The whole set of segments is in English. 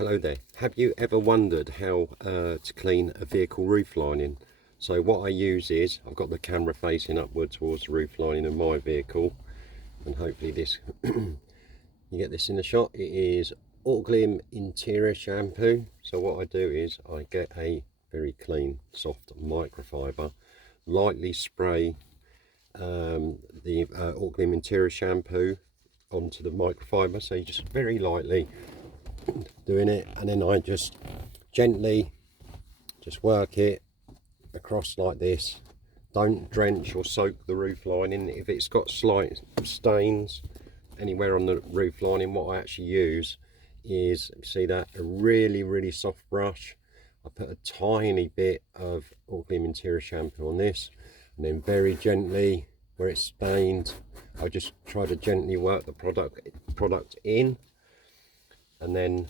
Hello there. Have you ever wondered how to clean a vehicle roof lining? So what I use is, I've got the camera facing upward towards the roof lining of my vehicle, and hopefully this, you get this in the shot. It is Autoglym interior shampoo. So what I do is I get a very clean, soft microfiber, lightly spray the Autoglym interior shampoo onto the microfiber. So you just very lightly doing it, and then I just gently just work it across like this. Don't drench or soak the roof lining. If it's got slight stains anywhere on the roof lining, what I actually use is, see that, a really soft brush. I put a tiny bit of Autoglym interior shampoo on this, and then very gently where it's stained, I just try to gently work the product in. And then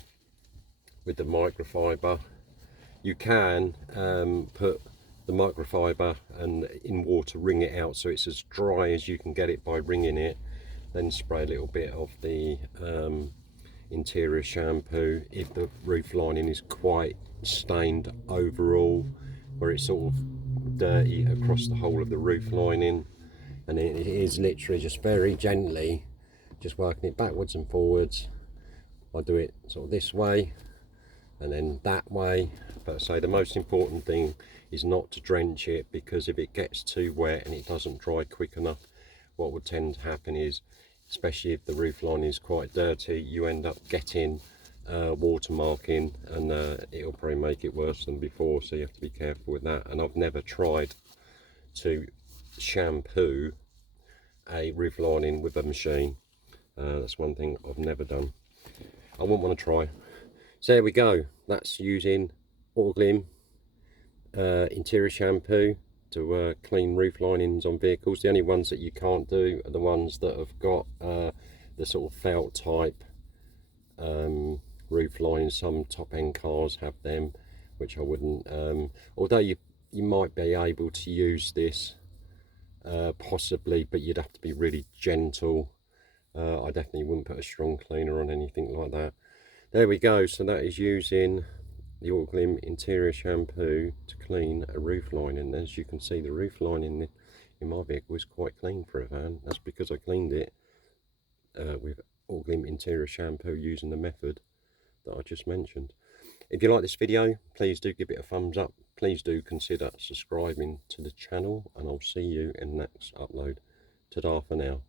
with the microfiber, you can put the microfiber and in water, wring it out so it's as dry as you can get it by wringing it. Then spray a little bit of the interior shampoo if the roof lining is quite stained overall, where it's sort of dirty across the whole of the roof lining. And it is literally just very gently just working it backwards and forwards. I do it sort of this way and then that way, but I say the most important thing is not to drench it, because if it gets too wet and it doesn't dry quick enough, what would tend to happen is, especially if the roof line is quite dirty, you end up getting watermarking, and it'll probably make it worse than before. So you have to be careful with that. And I've never tried to shampoo a roof lining with a machine. That's one thing I've never done. I wouldn't want to try. So there we go. That's using Autoglym interior shampoo to clean roof linings on vehicles. The only ones that you can't do are the ones that have got the sort of felt type roof lines. Some top end cars have them, which I wouldn't. Although you might be able to use this possibly, but you'd have to be really gentle. I definitely wouldn't put a strong cleaner on anything like that. There we go. So that is using the Autoglym interior shampoo to clean a roof lining. As you can see, the roof lining in my vehicle is quite clean for a van. That's because I cleaned it with Autoglym interior shampoo using the method that I just mentioned. If you like this video, please do give it a thumbs up. Please do consider subscribing to the channel, and I'll see you in the next upload. Ta-da for now.